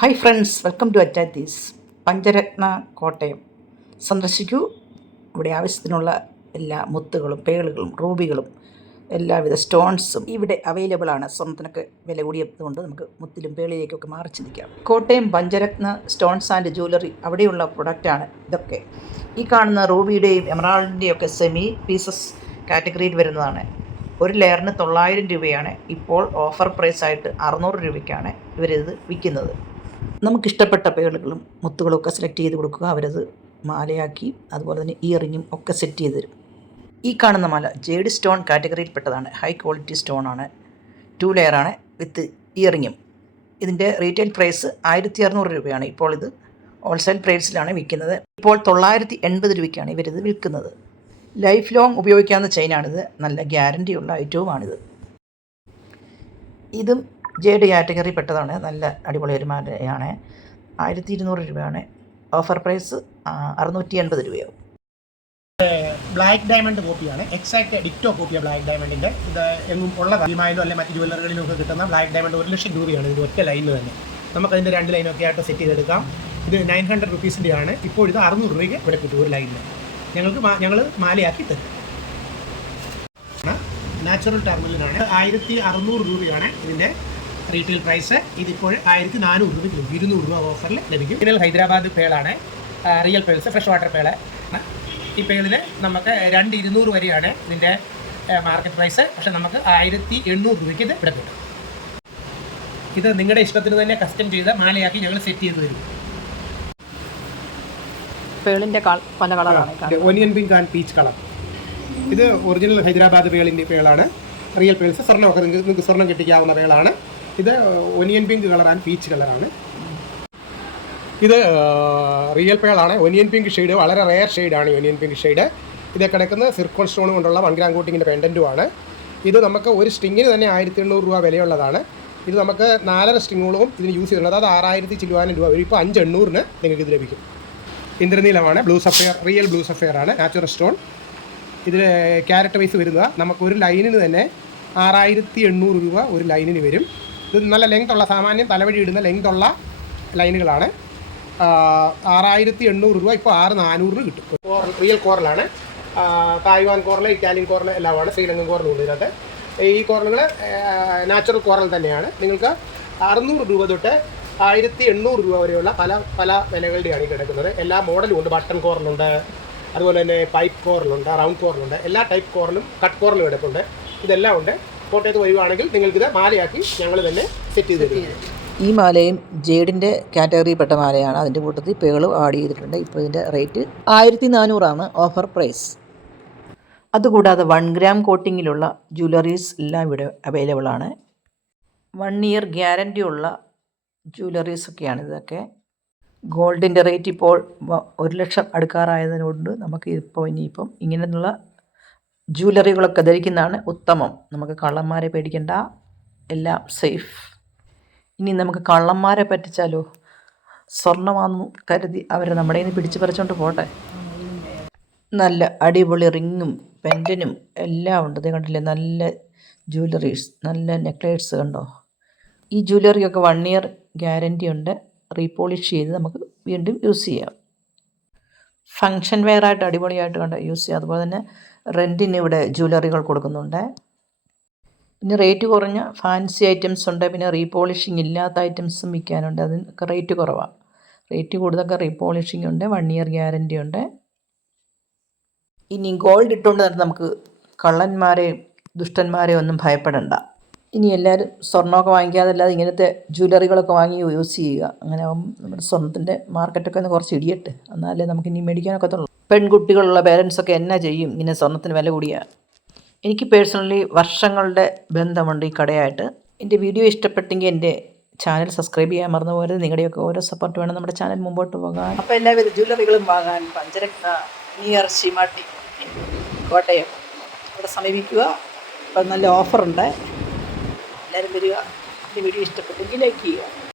Hi friends welcome to അറ്റാത്തീസ് പഞ്ചരത്ന കോട്ടയം സന്ദർശിക്കൂ. ഇവിടെ ആവശ്യത്തിനുള്ള എല്ലാ മുത്തുകളും പേളുകളും റൂബികളും എല്ലാവിധ സ്റ്റോൺസും ഇവിടെ അവൈലബിൾ ആണ്. സ്വർണത്തിനൊക്കെ വില കൂടിയതുകൊണ്ട് നമുക്ക് മുത്തിലും പേളിലേക്കൊക്കെ മാറി ചിന്തിക്കാം Kottayam Pancharatna stones and jewellery അവിടെയുള്ള പ്രൊഡക്റ്റാണ് ഇതൊക്കെ. ഈ കാണുന്ന റൂബിയുടെയും എമറാൾഡിന്റെയും ഒക്കെ സെമി പീസസ് കാറ്റഗറിയിൽ വരുന്നതാണ്. ഒരു ലെയറിന് തൊള്ളായിരം രൂപയാണ് ഇപ്പോൾ ഓഫർ പ്രൈസ് ആയിട്ട് അറുന്നൂറ് രൂപയ്ക്കാണ് ഇവരിത് വിൽക്കുന്നത്. നമുക്കിഷ്ടപ്പെട്ട പേളുകളും മുത്തുകളും ഒക്കെ സെലക്ട് ചെയ്ത് കൊടുക്കുക. അവരത് മാലയാക്കി അതുപോലെ തന്നെ ഇയറിങ്ങും ഒക്കെ സെറ്റ് ചെയ്ത് തരും. ഈ കാണുന്ന മാല ജേഡ് സ്റ്റോൺ കാറ്റഗറിയിൽപ്പെട്ടതാണ് ഹൈ ക്വാളിറ്റി സ്റ്റോൺ ആണ്. ടു ലെയറാണ് വിത്ത് ഇയറിങ്ങും ഇതിന്റെ റീറ്റെയിൽ പ്രൈസ് ആയിരത്തി അറുന്നൂറ് രൂപയാണ്. ഇപ്പോൾ ഇത് ഹോൾസെയിൽ പ്രൈസിലാണ് വിൽക്കുന്നത്. ഇപ്പോൾ തൊള്ളായിരത്തി എൺപത് രൂപയ്ക്കാണ് ഇവരിത് വിൽക്കുന്നത്. ലൈഫ് ലോങ് ഉപയോഗിക്കാവുന്ന ചെയിനാണിത് നല്ല ഗ്യാരന്റിയുള്ള ഐറ്റവുമാണിത് ഇതും ജെഡ് കാറ്റഗറി പെട്ടതാണ് നല്ല അടിപൊളി ഒരു ആയിരത്തി ഇരുന്നൂറ് രൂപയാണ് ഓഫർ പ്രൈസ്. അറുന്നൂറ്റി എൺപത് രൂപയാവും. ബ്ലാക്ക് ഡയമണ്ട് കോപ്പിയാണ്. എക്സാക്ട് ഡിക്റ്റോ കോപ്പിയാണ് ബ്ലാക്ക് ഡയമണ്ടിന്റെ. ഇത് എങ്ങും ഉള്ള കാര്യമായതോ അല്ലെങ്കിൽ മറ്റ് ജ്വല്ലറികളിലും ഒക്കെ കിട്ടുന്ന ബ്ലാക്ക് ഡയമണ്ട് ഒരു ലക്ഷം രൂപയാണ്. ഇത് ഒറ്റ ലൈനിൽ തന്നെ. നമുക്ക് അതിന്റെ രണ്ട് ലൈനൊക്കെ ആയിട്ട് സെറ്റ് ചെയ്തെടുക്കാം. ഇത് നയൻ ഹൺഡ്രഡ് റുപ്പീസിന്റെ ആണ്. ഇപ്പോൾ ഇത് അറുന്നൂറ് രൂപയ്ക്ക് ഇവിടെ കിട്ടും ഒരു ലൈനിൽ ഞങ്ങൾക്ക് ഞങ്ങൾ മാലയാക്കി തരും. നാച്ചുറൽ ടെർമിനലാണ് ആയിരത്തി അറുന്നൂറ് രൂപയാണ് ഇതിന്റെ റീറ്റെയിൽ പ്രൈസ് ഇതിപ്പോൾ ആയിരത്തി നാനൂറ് രൂപ കിലോ ഇരുന്നൂറ് രൂപ ഓഫറിൽ ലഭിക്കും. ഇതിൽ Hyderabad പേളാണ് real pearls fresh water pearl ഈ പേളിന് നമുക്ക് രണ്ട് ഇരുന്നൂറ് വരെയാണ് ഇതിന്റെ മാർക്കറ്റ് പ്രൈസ് പക്ഷെ നമുക്ക് ആയിരത്തി എണ്ണൂറ് രൂപയ്ക്ക് ഇത് ഇവിടെ കിട്ടും. ഇത് നിങ്ങളുടെ ഇഷ്ടത്തിന് തന്നെ കസ്റ്റം ചെയ്ത് മാലയാക്കി ഞങ്ങൾ സെറ്റ് ചെയ്ത് തരും. പേളിന്റെ പല കളറാണ് onion pink and peach colour ഇത് ഒറിജിനൽ ഹൈദരാബാദ് പേളിന്റെ പേളാണ് റിയൽ പേൾസ് സ്വർണമൊക്കെ നിങ്ങൾക്ക് നിങ്ങൾക്ക് സ്വർണം കിട്ടിക്കാവുന്ന പേളാണ് ഇത് onion pink colour and peach കളറാണ് ഇത് റിയൽ പേളാണ് ഒനിയൻ പിങ്ക് ഷെയ്ഡ് വളരെ റെയർ ഷെയ്ഡാണ് ഒനിയൻ പിങ്ക് ഷെയ്ഡ് ഇത് കിടക്കുന്ന സിർക്കോൺ സ്റ്റോൺ കൊണ്ടുള്ള വൺ ഗ്രാം കോട്ടിങ്ങിന്റെ പെൻഡന്റുമാണ് ഇത് നമുക്ക് ഒരു സ്ട്രിങ്ങിന് തന്നെ ആയിരത്തി എണ്ണൂറ് രൂപ വിലയുള്ളതാണ്. ഇത് നമുക്ക് നാലര സ്ട്രിങ്ങുകളും ഇതിന് യൂസ് ചെയ്യുന്നത് അതായത് ആറായിരത്തി ചില്ലുവാനും രൂപ വരും. ഇപ്പോൾ അഞ്ച് എണ്ണൂറിന് നിങ്ങൾക്ക് ഇത് ലഭിക്കും. ഇന്ദ്രനീലമാണ്. Blue sapphire real blue sapphire ആണ്. നാച്ചുറൽ സ്റ്റോൺ ഇതിൽ ക്യാരറ്റ് വൈസ് വരുന്നത്. നമുക്ക് ഒരു ലൈനിന് തന്നെ ആറായിരത്തി എണ്ണൂറ് രൂപ ഒരു ലൈനിന് വരും. ഇത് നല്ല ലെങ്ത് ഉള്ള സാമാന്യം തലവഴി ഇടുന്ന ലെങ്ത് ഉള്ള ലൈനുകളാണ് ആറായിരത്തി എണ്ണൂറ് രൂപ ഇപ്പോൾ ആറ് നാനൂറിന് കിട്ടും. കോറൽ റിയൽ കോറലാണ് തായ്വാൻ കോറൽ ഇറ്റാലിയൻ കോറൽ എല്ലാമാണ് ശ്രീലങ്കൻ കോറലും ഉണ്ട് ഇതിനകത്ത് ഈ കോറലുകൾ നാച്ചുറൽ കോറൽ തന്നെയാണ്. നിങ്ങൾക്ക് അറുന്നൂറ് രൂപ തൊട്ട് ആയിരത്തി എണ്ണൂറ് രൂപ വരെയുള്ള പല പല വിലകളുടെയാണ് ഈ കിടക്കുന്നത്. എല്ലാ മോഡലും ഉണ്ട്. ബട്ടൺ കോറലുണ്ട് അതുപോലെ തന്നെ പൈപ്പ് കോറലുണ്ട് റൗണ്ട് കോറലുണ്ട് എല്ലാ ടൈപ്പ് കോറലും കട്ട് കോറലും കിടപ്പുണ്ട് ഇതെല്ലാം ഉണ്ട്. കോട്ടയത്ത് വരുവാണെങ്കിൽ നിങ്ങൾക്കിത് മാലയാക്കി ഞങ്ങൾ തന്നെ സെറ്റ് ചെയ്ത് തരും. ഈ മാലയും ജേഡിന്റെ കാറ്റഗറിയിൽപ്പെട്ട മാലയാണ്. അതിന്റെ കൂട്ടത്തിൽ പേളും ആഡ് ചെയ്തിട്ടുണ്ട്. ഇപ്പോൾ ഇതിന്റെ റേറ്റ് ആയിരത്തി നാനൂറാണ് ഓഫർ പ്രൈസ് അതുകൂടാതെ വൺ ഗ്രാം കോട്ടിങ്ങിലുള്ള ജ്വല്ലറീസ് എല്ലാം ഇവിടെ അവൈലബിൾ ആണ്. വൺ ഇയർ ഗ്യാരന്റി ഉള്ള ജ്വല്ലറീസ് ഒക്കെയാണ് ഇതൊക്കെ. ഗോൾഡിന്റെ റേറ്റ് ഇപ്പോൾ ഒരു ലക്ഷം അടുക്കാറായതിനോട് നമുക്ക് ഇപ്പോൾ ഇനിയിപ്പം ഇങ്ങനെയുള്ള ജ്വല്ലറികളൊക്കെ ധരിക്കുന്നതാണ് ഉത്തമം. നമുക്ക് കള്ളന്മാരെ പേടിക്കേണ്ട. എല്ലാം സേഫ്. ഇനി നമുക്ക് കള്ളന്മാരെ പറ്റിച്ചാലോ? സ്വർണമാണെന്ന് കരുതി അവരെ നമ്മുടെ നിന്ന് പിടിച്ചു പറിച്ചുകൊണ്ട് പോട്ടെ. നല്ല അടിപൊളി റിങ്ങും പെന്റിനും എല്ലാം ഉണ്ട്. ഇത് കണ്ടില്ലേ? നല്ല ജ്വല്ലറീസ് നല്ല നെക്ലേസ് കണ്ടോ? ഈ ജ്വല്ലറിയൊക്കെ വൺ ഇയർ ഗ്യാരന്റി ഉണ്ട്. റീപോളിഷ് ചെയ്ത് നമുക്ക് വീണ്ടും യൂസ് ചെയ്യാം. ഫങ്ഷൻ വെയറായിട്ട് അടിപൊളിയായിട്ട് കണ്ടോ? യൂസ് ചെയ്യാം. അതുപോലെ തന്നെ റെന്റിന് ഇവിടെ ജ്വല്ലറികൾ കൊടുക്കുന്നുണ്ട്. പിന്നെ റേറ്റ് കുറഞ്ഞ ഫാൻസി ഐറ്റംസ് ഉണ്ട്. പിന്നെ റീപോളിഷിംഗ് ഇല്ലാത്ത ഐറ്റംസും വിൽക്കാനുണ്ട്. അതിനൊക്കെ റേറ്റ് കുറവാണ് റേറ്റ് കൂടുതലൊക്കെ റീപോളിഷിംഗ് ഉണ്ട്. വൺ ഇയർ ഗ്യാരന്റി ഉണ്ട്. ഇനി ഗോൾഡ് ഇട്ടുകൊണ്ട് നമുക്ക് കള്ളന്മാരെയും ദുഷ്ടന്മാരെയും ഒന്നും ഭയപ്പെടണ്ട. ഇനി എല്ലാവരും സ്വർണമൊക്കെ വാങ്ങിക്കാതല്ലാതെ ഇങ്ങനത്തെ ജ്വല്ലറികളൊക്കെ വാങ്ങി യൂസ് ചെയ്യുക. അങ്ങനെ നമ്മുടെ സ്വർണത്തിന്റെ മാർക്കറ്റൊക്കെ ഒന്ന് കുറച്ച് ഇടിയട്ടെ. എന്നാലേ നമുക്ക് ഇനി മേടിക്കാനൊക്കത്തുള്ളൂ. പെൺകുട്ടികളുള്ള പേരൻസൊക്കെ എന്നാ ചെയ്യും? ഇങ്ങനെ സ്വർണത്തിന് വില കൂടിയാൽ എനിക്ക് പേഴ്സണലി വർഷങ്ങളുടെ ബന്ധമുണ്ട് ഈ കടയായിട്ട്. എന്റെ വീഡിയോ ഇഷ്ടപ്പെട്ടെങ്കിൽ എന്റെ ചാനൽ സബ്സ്ക്രൈബ് ചെയ്യാൻ മറന്നു പോകരുത്. നിങ്ങളുടെയൊക്കെ ഓരോ സപ്പോർട്ട് വേണം. നമ്മുടെ ചാനൽ മുമ്പോട്ട് പോകാൻ. അപ്പോൾ എല്ലാവിധ ജ്വല്ലറികളും വാങ്ങാൻ പഞ്ചരത്ന നിയർ ശിമാട്ടി കോട്ടയം. ഇവിടെ സമീപിക്കുക. അപ്പം നല്ല ഓഫറുണ്ട് എല്ലാവരും വരിക. എന്റെ വീഡിയോ ഇഷ്ടപ്പെട്ടെങ്കിൽ ലൈക്ക് ചെയ്യുക.